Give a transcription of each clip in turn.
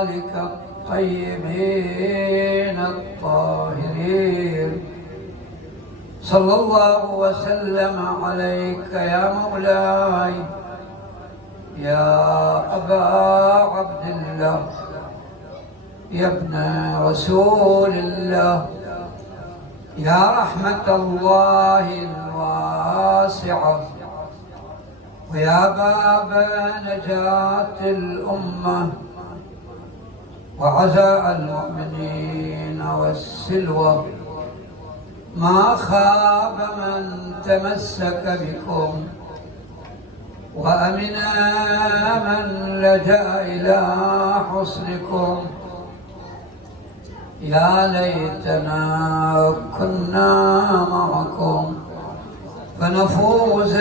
آلك الطيبين الطاهرين. صلى الله وسلم عليك يا مولاي يا أبا عبد الله، يا ابن رسول الله، يا رحمة الله الواسعة، ويا باب نجاة الأمة وعزاء المؤمنين والسلوى. ما خاب من تمسك بكم وأمن من لجأ إلى حصنكم. يا ليتنا كنا معكم فنفوز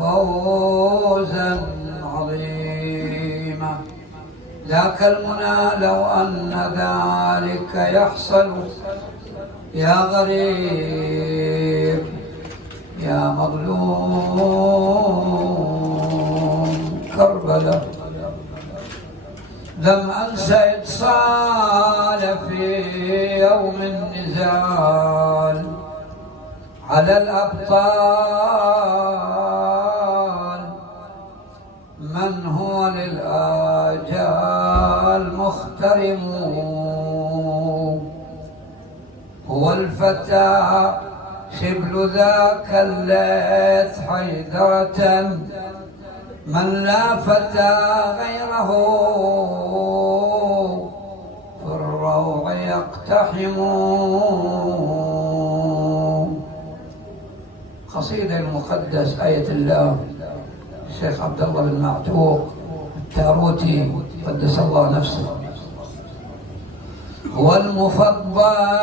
فوزا عظيما. ذاك المنى لو أن ذلك يحصل. يا غريب يا مظلوم كربلاء، لم أنس إتصال في يوم النزال على الأبطال. من هو للآجال مخترم، هو الفتى شبل ذاك الليث حيدرة، من لا فتى غيره في الروع يقتحم. قصيدة المقدس آية الله الشيخ عبد الله بن معتوق التاروتي قدس الله نفسه. هو المفضل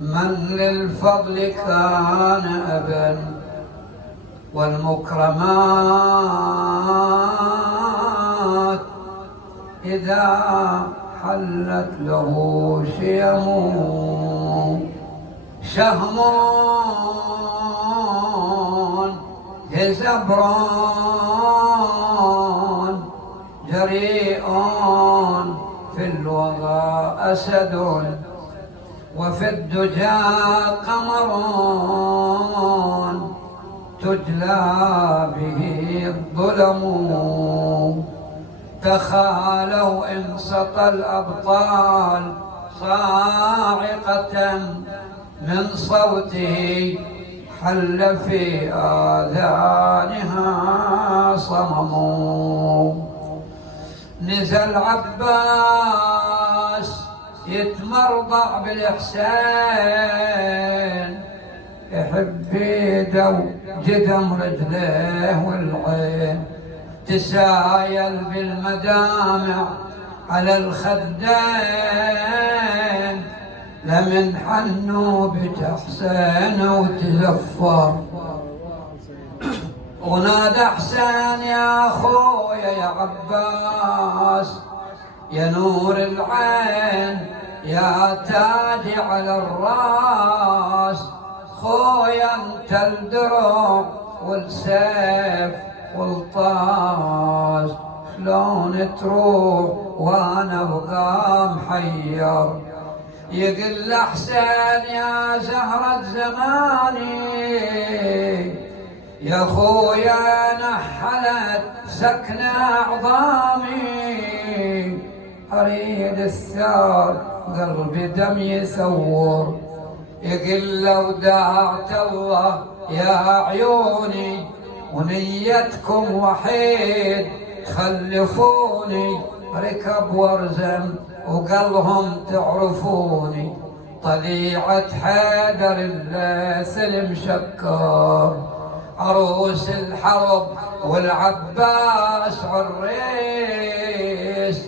من للفضل كان أبا، والمكرمات إذا حلت له شيم. شهم هزبران جريء في الوغى أسد، وفي الدجى قمر تجلى به الظلم. تخالوا إن سطى الأبطال صاعقة من صوته، حل في آذانها صمم. نزل عباس يتمرضع بالإحسان، يحب يده جدم رجليه والعين، تسايل بالمدامع على الخدين. لمن حنوا بتحسين وتزفر، ونادى حسين يا أخويا يا عباس، يا نور العين يا تاج على الراس. خويا انت الدرع والسيف والطاس، شلون تروح وانا ابقى محير. يقل حسين يا زهرة زماني، يا خويا نحلت سكن عظامي. اريد الثار قلبي دم يثور، يقل لو دعت الله يا عيوني، ونيتكم وحيد تخلفوني. ركب وارزم وقلهم تعرفوني، طليعة حيدر الليث المشكر، عروس الحرب والعباس عريس.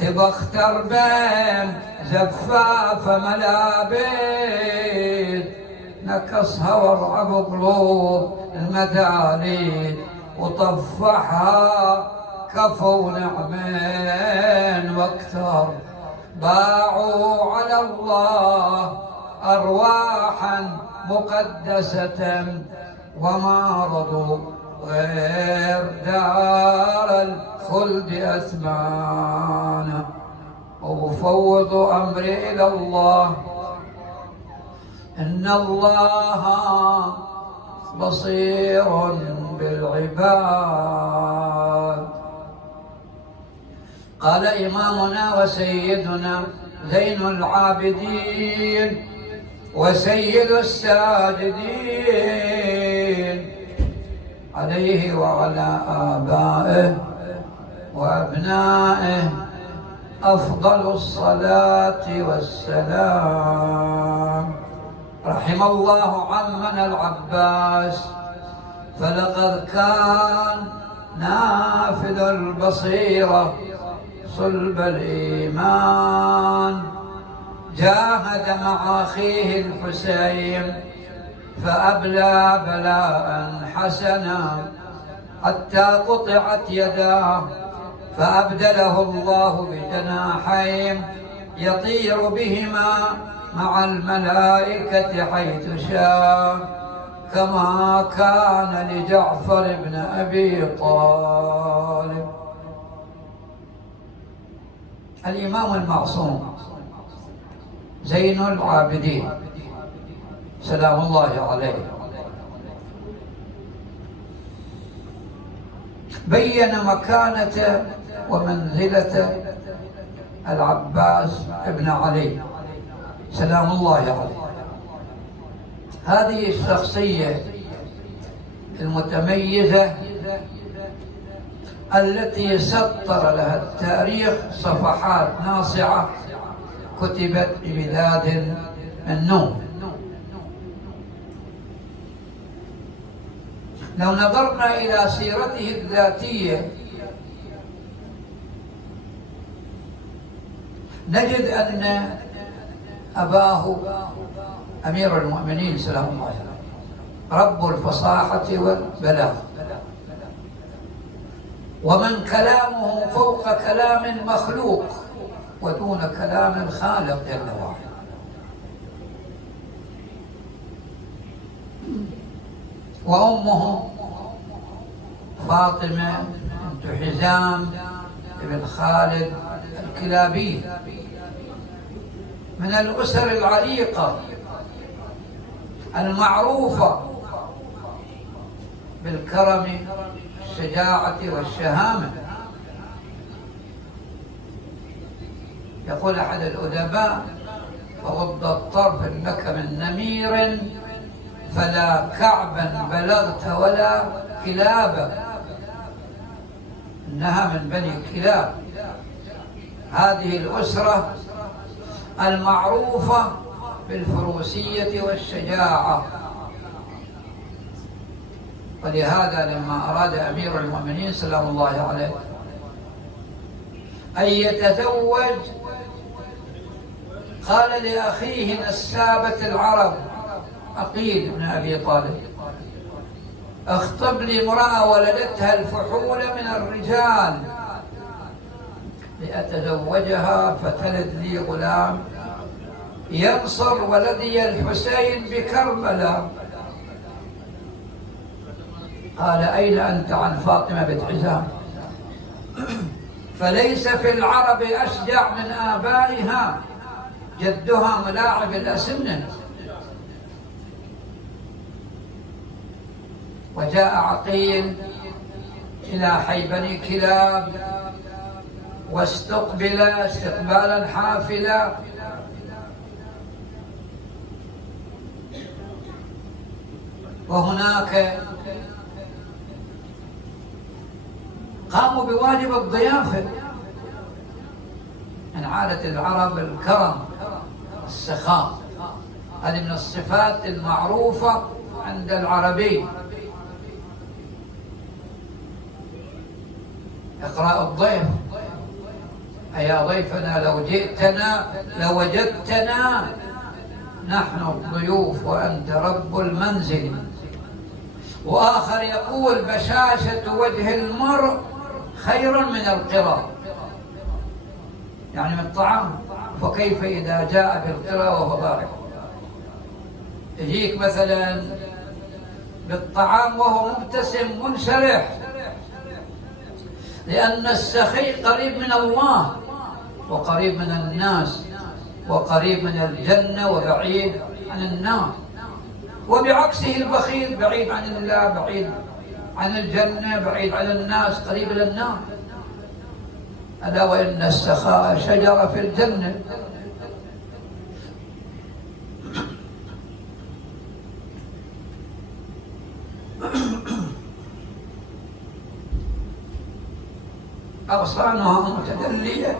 تبختر بين زفافة ملابس، نكصها وارعب قلوب المداليد، وطفحها كفوا نعمين واكثر. باعوا على الله أرواحا مقدسة، وما رضوا الخلد أثمانا، وأفوض أمري إلى الله، إن الله بصير بالعباد. قال إمامنا وسيدنا زين العابدين وسيد الساجدين، عليه وعلى آبائه وأبنائه أفضل الصلاة والسلام. رحم الله عمنا العباس، فلقد كان نافذ البصيرة صلب الإيمان، جاهد مع أخيه الحسين فأبلى بلاء حسنا حتى قطعت يداه، فأبدله الله بجناحين يطير بهما مع الملائكة حيث شاء، كما كان لجعفر بن أبي طالب. الإمام المعصوم زين العابدين سلام الله عليه بين مكانة ومنزلة العباس بن علي سلام الله عليه. هذه الشخصية المتميزة التي سطر لها التاريخ صفحات ناصعة كتبت بمداد من نور. لو نظرنا إلى سيرته الذاتية نجد أن أباه أمير المؤمنين سلام الله عليه رب الفصاحة والبلاغة، ومن كلامه فوق كلام مخلوق ودون كلام الخالق جل وعلا. وأمه فاطمة بنت حزام بن خالد الكلابي من الأسر العريقة المعروفة بالكرم الشجاعة والشهامة. يقول أحد الأدباء: فغض الطرف لك من نمير فلا كعبا بلغت ولا كلابا، إنها من بني كلاب. هذه الأسرة المعروفة بالفروسية والشجاعة، ولهذا لما أراد أمير المؤمنين سلام الله عليه أن يتزوج قال لأخيه نسابة العرب عقيل بن أبي طالب: اخطب لي امرأة ولدتها الفحول من الرجال لأتزوجها فتلد لي غلام ينصر ولدي الحسين بكربلاء. قال: أين أنت عن فاطمة بنت حزام؟ فليس في العرب أشجع من آبائها، جدها ملاعب الأسنة. وجاء عقيل إلى حي بني كلاب واستقبل استقبالا حافلا، وهناك قاموا بواجب الضيافة. من عادة العرب الكرم والسخاء، هذه من الصفات المعروفة عند العربي. إقراء الضيف: أيا ضيفنا لو جئتنا لوجدتنا نحن الضيوف وأنت رب المنزل. وآخر يقول: بشاشة وجه المرء خير من القرى، يعني من الطعام، فكيف إذا جاء بالقرى وهو ضارب؟ يجيك مثلا بالطعام وهو مبتسم منشرح، لأن السخي قريب من الله وقريب من الناس وقريب من الجنة وبعيد عن النار، وبعكسه البخيل بعيد عن الله، بعيد عن الجنة، بعيد عن الناس، قريب إلى النار. ألا وإن السخاء شجرة في الجنة. أغصانها متدلية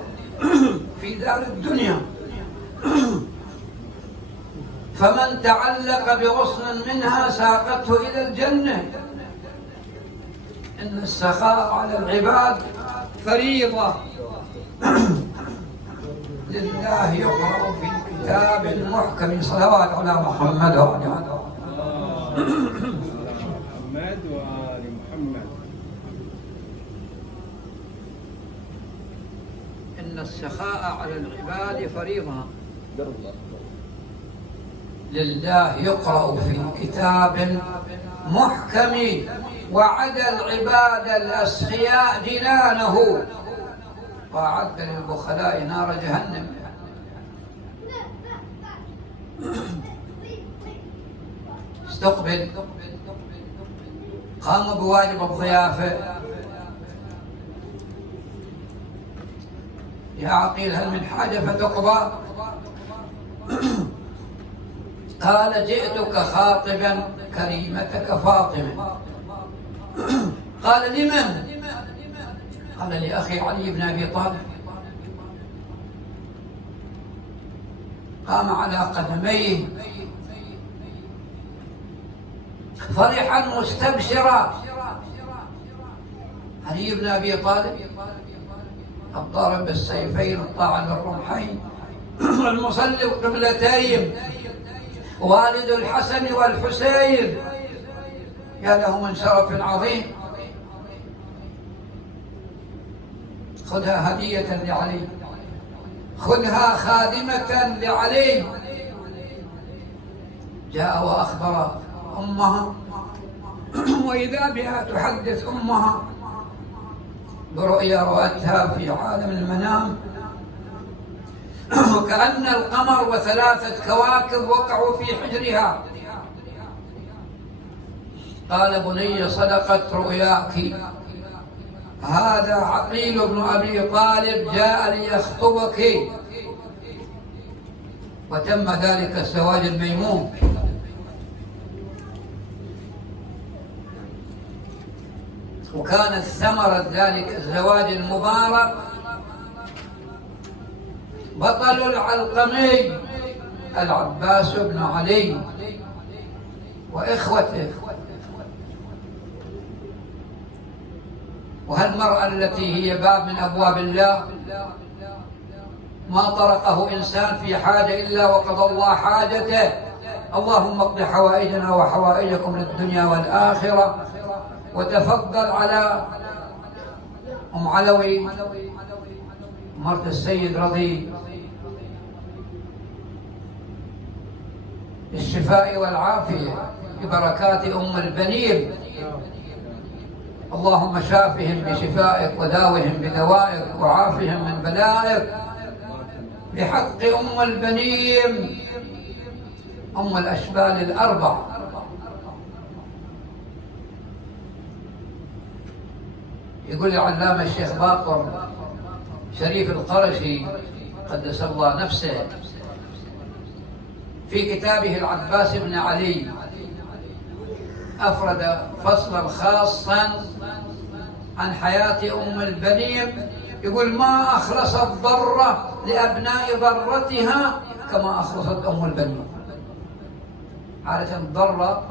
في دار الدنيا، فمن تعلق بغصن منها ساقته إلى الجنة. إن السخاء على العباد فريضة لله يقرأ في كتاب محكم. صلوات على محمد وعلى محمد وآل محمد. إن السخاء على العباد فريضة لله يقرأ في كتاب محكم، وعد العباد الأسخياء جنانه، وأعد للبخلاء نار جهنم. استقبل، قاموا بواجب الضيافة. يا عقيل هل من حاجة فتقضى؟ قال جئتك خاطبا كريمتك فاطمة. قال لمن؟ قال لأخي علي بن أبي طالب. قام على قدميه فرحا مستبشرا. علي بن أبي طالب الضارب بالسيفين الطاعن بالرمحين المصلي القبلتين، والد الحسن والحسين، يا له من شرف عظيم. خذها هدية لعلي، خذها خادمة لعلي. جاء وأخبر أمها، وإذا بها تحدث أمها برؤيا رؤتها في عالم المنام، وكأن القمر وثلاثة كواكب وقعوا في حجرها. قال بني صدقت رؤياك، هذا عقيل بن أبي طالب جاء ليخطبك. وتم ذلك الزواج الميمون. وكانت ثمرة ذلك الزواج المبارك بطل العلقمي العباس بن علي وإخوته. وهالمرأة التي هي باب من أبواب الله، ما طرقه إنسان في حاجة إلا وقضى الله حاجته. اللهم اقض حوائجنا وحوائجكم للدنيا والآخرة. وتفضل على أم علوي مرت السيد رضي بالشفاء والعافية ببركات أم البنين. اللهم شافهم بشفائك وداوهم بدوائك وعافهم من بلائك بحق أم البنين أم الأشبال الأربع. يقول العلامة الشيخ باقر شريف القرشي قدس الله نفسه في كتابه العباس بن علي أفرد فصلا خاصا عن حياة أم البنين. يقول ما أخلصت ضرة لأبناء ضرتها كما أخلصت أم البنين. عادة الضرة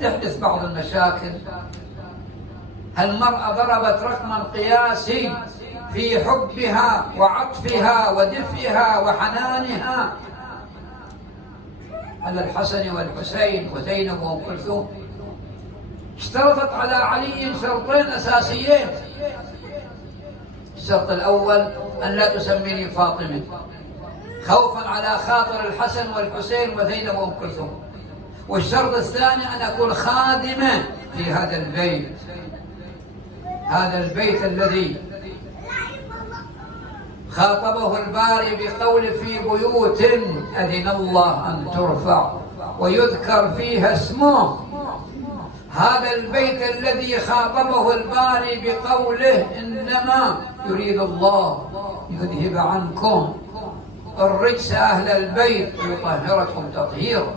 تحدث بعض المشاكل. المرأة ضربت رقما قياسي في حبها وعطفها ودفئها وحنانها على الحسن والحسين وزينب وأم كلثوم. اشترطت على علي شرطين أساسيين. الشرط الأول أن لا تسميني فاطمة خوفا على خاطر الحسن والحسين وزينب وأم كلثوم. والشرط الثاني أن أكون خادمة في هذا البيت. هذا البيت الذي خاطبه الباري بقول في بيوت أذن الله أن ترفع ويذكر فيها اسمه. هذا البيت الذي خاطبه الباري بقوله إنما يريد الله يذهب عنكم الرجس أهل البيت ويطهركم تطهيرا.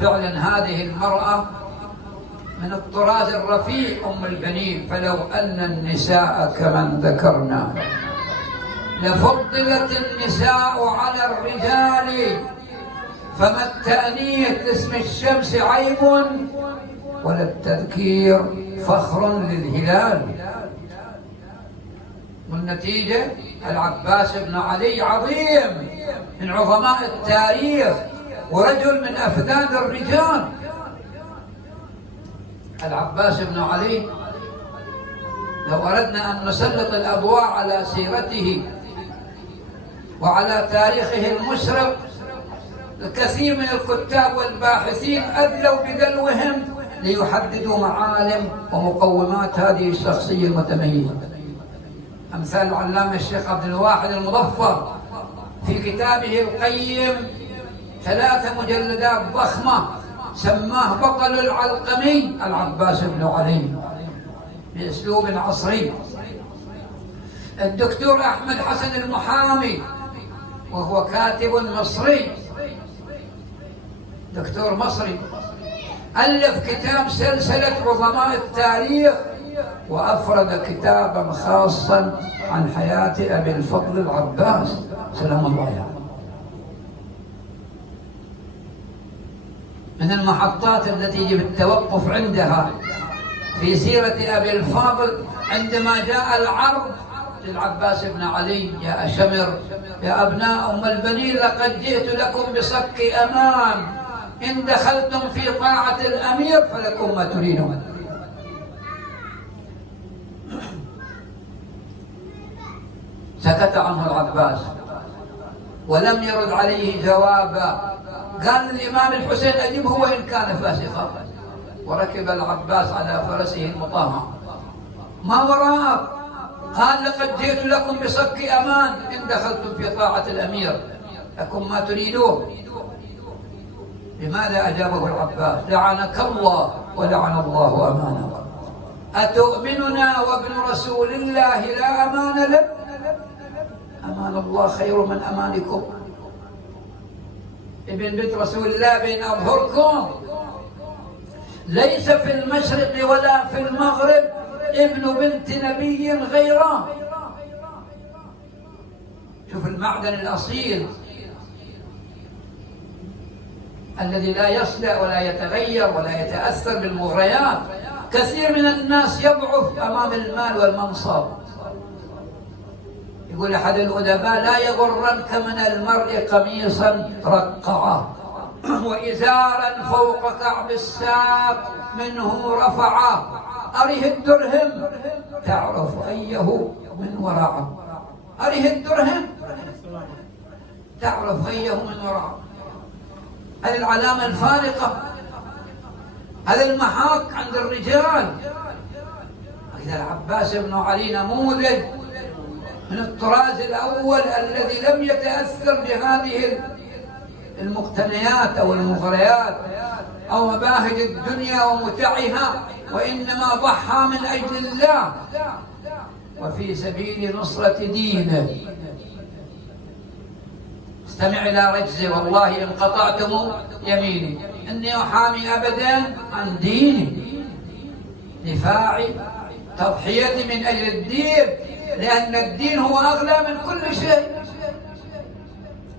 فعلا هذه المرأة من الطراز الرفيع أم البنين. فلو أن النساء كمن ذكرنا لفضلت النساء على الرجال، فما التأنيث لاسم الشمس عيب ولا التذكير فخر للهلال. والنتيجة العباس بن علي عظيم من عظماء التاريخ ورجل من أفذاذ الرجال. العباس بن علي لو أردنا أن نسلط الأضواء على سيرته وعلى تاريخه المشرق، الكثير من الكتاب والباحثين أدلوا بدلوهم ليحددوا معالم ومقومات هذه الشخصية المتميزة، أمثال العلامة الشيخ عبد الواحد المظفر في كتابه القيم 3 مجلدات ضخمة سماه بطل العلقمي العباس بن علي بأسلوب عصري. الدكتور أحمد حسن المحامي وهو كاتب مصري، دكتور مصري، ألف كتاب سلسلة عظماء التاريخ وأفرد كتابا خاصا عن حياة أبي الفضل العباس سلام الله عليه. من المحطات التي يجب التوقف عندها في سيرة أبي الفاضل عندما جاء العرض للعباس بن علي: يا أشمر يا أبناء أم البنين لقد جئت لكم بصك أمان، إن دخلتم في طاعة الأمير فلكم ما تريدون. سكت عنه العباس ولم يرد عليه جوابا. قال الإمام الحسين: أجبه وإن كان فاسقا. وركب العباس على فرسه المطهر: ما وراءك؟ قال: لقد جئت لكم بصك أمان، إن دخلتم في طاعة الأمير لكم ما تريدون. لماذا أجابه العباس؟ لعنك الله ولعن الله أمانك. أتؤمننا وابن رسول الله لا أمان لك؟ أمان الله خير من أمانكم. ابن بنت رسول الله بين أظهركم، ليس في المشرق ولا في المغرب ابن بنت نبي غيره. شوف المعدن الأصيل الذي لا يصلع ولا يتغير ولا يتأثر بالمغريات. كثير من الناس يضعف أمام المال والمنصب. يقول أحد الأدباء: لا يغرنك من المرء قميصا رقعه وإزارا فوق كعب الساق منه رفعه، أره الدرهم تعرف أيه من وراءه. أره الدرهم تعرف أيه من وراءه. هذه العلامة الفارقة، هذا المحك عند الرجال. إذا العباس بن علي نموذج من الطراز الأول الذي لم يتأثر بهذه المقتنيات أو المغريات أو مباهج الدنيا ومتعها، وإنما ضحى من أجل الله وفي سبيل نصرة دينه. استمع إلى رجزه: والله إن قطعتم يميني إني أحامي أبدا عن ديني، دفاعي تضحيتي من أجل الدين، لأن الدين هو أغلى من كل شيء.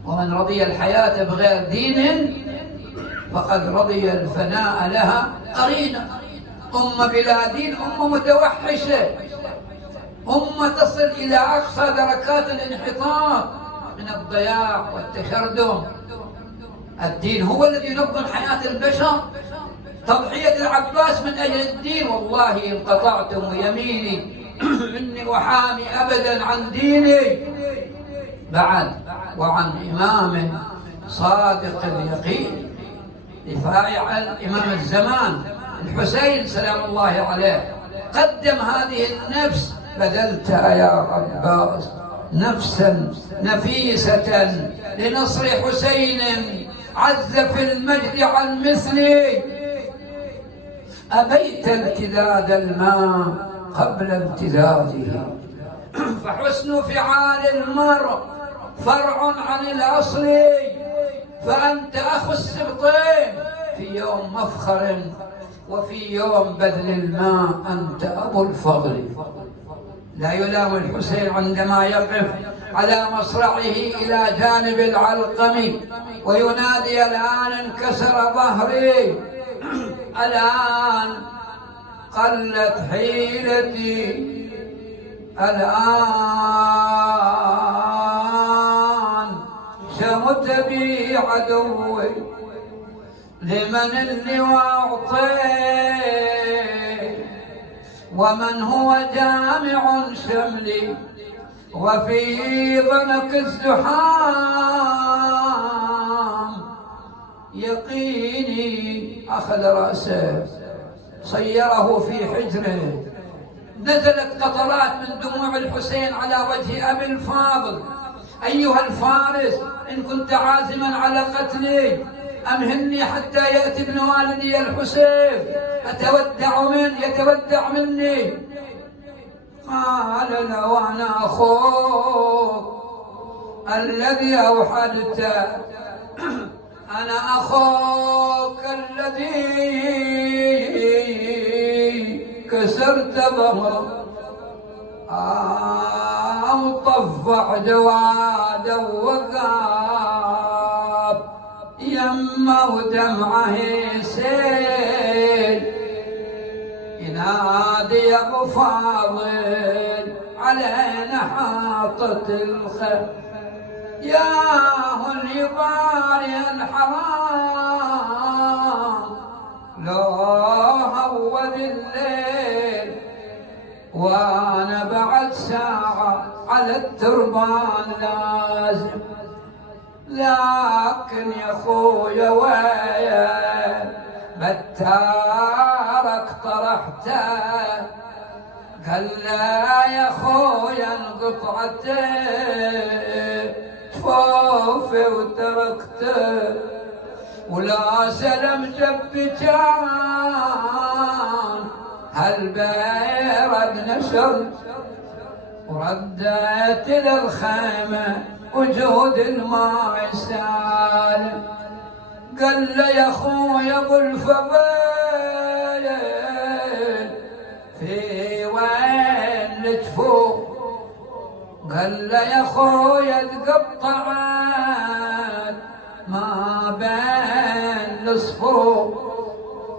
ومن رضي الحياة بغير دين فقد رضي الفناء لها قرينا. أمة بلا دين أمة متوحشة، أمة تصل إلى أقصى دركات الانحطاط من الضياع والتشردم. الدين هو الذي ينظم حياة البشر. تضحية العباس من أجل الدين: والله إن قطعتم يميني إني أحامي أبدا عن ديني. بعد وعن إمام صادق اليقين، دفاعي عن إمام الزمان الحسين سلام الله عليه قدم هذه النفس: بذلتها يا عباس نفسا نفيسة لنصر حسين عز في المجد عن مثلي. أبيت التذاذ الماء قبل امتزاجه، فحسن فعال المرء فرع عن الأصل، فأنت أخو السبطين في يوم مفخر، وفي يوم بذل الماء أنت أبو الفضل. لا يلام الحسين عندما يقف على مصرعه إلى جانب العلقم وينادي: الآن انكسر ظهري، الآن قلت حيلتي، الآن شمت بي عدوي، لمن اللواء أعطي، ومن هو جامع شملي، وفي ضنك الزحام يقيني. أخذ رأسه صيره في حجره، نزلت قطرات من دموع الحسين على وجه أبي الفاضل: أيها الفارس، إن كنت عازما على قتلي أمهلني حتى يأتي ابن والدي الحسين، يتودع مني. قال له: أنا أخوك الذي أوحدت، أنا أخوك الذي كسرت ظهره، أو طفح جوادا وغاب يمه دمعه سيل، ينادي أبو فاضل علينا حاطت الخيل، يا هل يباري الحرام لو هود الليل، وانا بعد ساعة على التربان لازم، لكن يا خويا ويا بتارك طرحته، قال لا يا خويا انقطعته جفوفي وتركته، ولا سلم جف كان هالبيرق نشر، ورديت للخيمة وجود الماء سالم. قال له يا خويا ابو الفضيل في وين الجفوف، قال له يا خويا تقطعت ما بين الصفوف،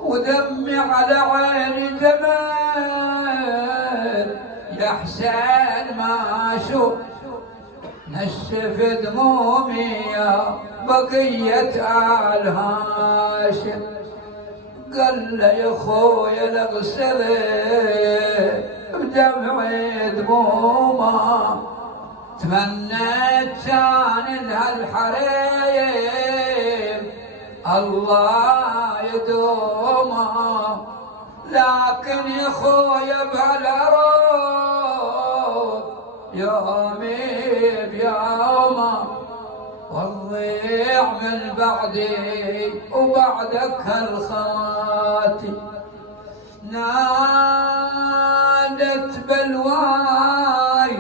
ودمي على عيني جمال يا حسين ما اشوف، نشف دمومي يا بقية آل هاشم. قال له يا خويا الاغسله بدمعي دمومه، تمنيت كان لها الحريم الله يدومه، لكن يا خويا بهالارض يومي بيومه، والضيع من بعدي وبعدك هالخاتي. نادت بلواي،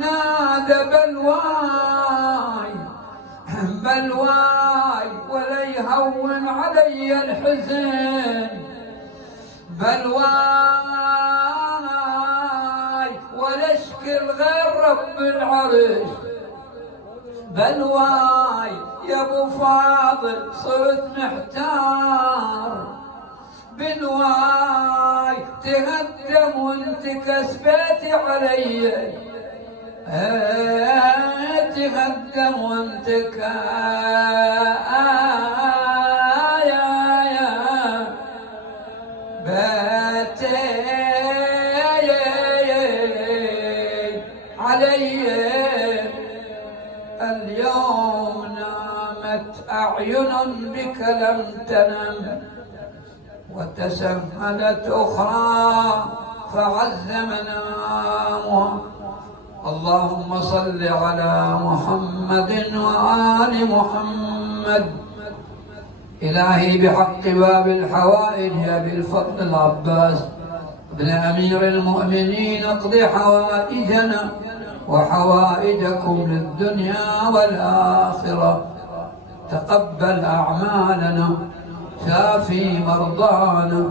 نادى بلواي، بلواي ولا يهون علي الحزن، بلواي ولا اشكي غير رب العرش، بلواي يا ابو فاضل صرت محتار، بلواي تهدم وانت كسبتي علي، تهدم وانت باتي علي. اليوم نامت أعين بك لم تنم، وتسهلت أخرى فعز منامها. اللهم صل على محمد وآل محمد. إلهي بحق باب الحوائج يا أبي الفضل العباس ابن أمير المؤمنين اقض حوائجنا وحوائجكم للدنيا والآخرة. تقبل أعمالنا، شافي مرضانا،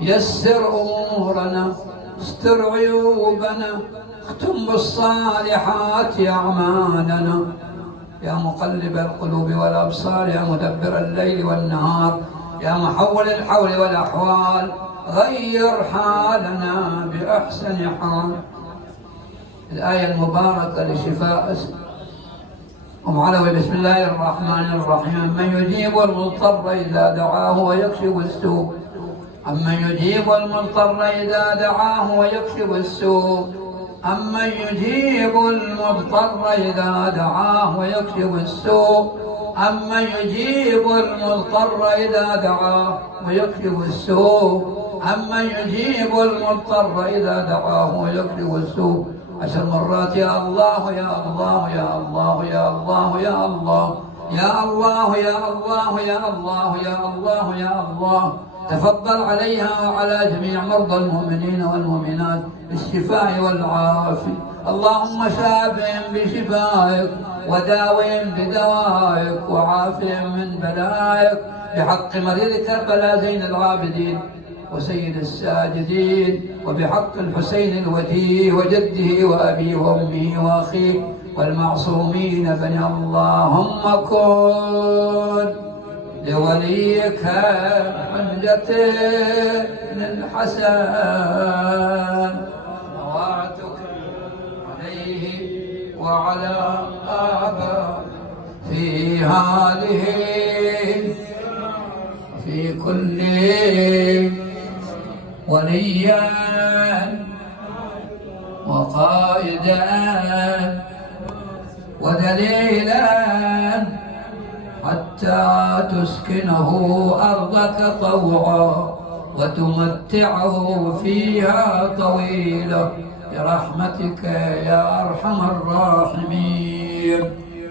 يسر أمورنا، استر عيوبنا، اختم بالصالحات أعمالنا. يا مقلب القلوب والأبصار، يا مدبر الليل والنهار، يا محول الحول والأحوال، غير حالنا بأحسن حال. الآية المباركة لشفاء أم علوي. بسم الله الرحمن الرحيم. من يجيب المضطر إذا دعاه ويكشف السوء. أمن يجيب المضطر إذا دعاه ويكشف السوء. أمن يجيب المضطر إذا دعاه ويكشف السوء. أمن يجيب المضطر إذا دعاه ويكشف السوء. أمن يجيب المضطر إذا دعاه ويكشف السوء. 10 مرات. يا الله يا الله يا الله يا الله يا الله يا الله يا الله يا الله يا الله يا الله. تفضل عليها وعلى جميع مرضى المؤمنين والمؤمنات بالشفاء والعافية. اللهم شافهم بشفائك وداوهم بدوائك وعافهم من بلائك بحق مريض كربلاء زين العابدين وسيد الساجدين، وبحق الحسين الوجيه وجده وأبيه وأمه وأخيه والمعصومين بني. اللهم كن لوليك حجة الحسن صلواتك عليه وعلى آبائه في هذه في كل وليا وقائدا ودليلا حتى تسكنه أرضك طوعا وتمتعه فيها طويلا برحمتك يا أرحم الراحمين.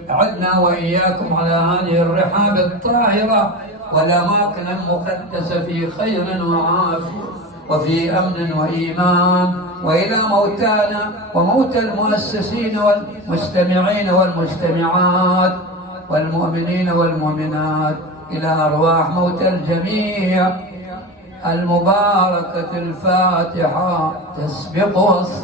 أعدنا وإياكم على هذه الرحاب الطاهرة والأماكن المقدسة في خير وعافية وفي أمن وإيمان، وإلى موتانا وموتى المؤسسين والمستمعين والمستمعات والمؤمنين والمؤمنات، إلى أرواح موتى الجميع. المباركة الفاتحة تسبقها الصلاة.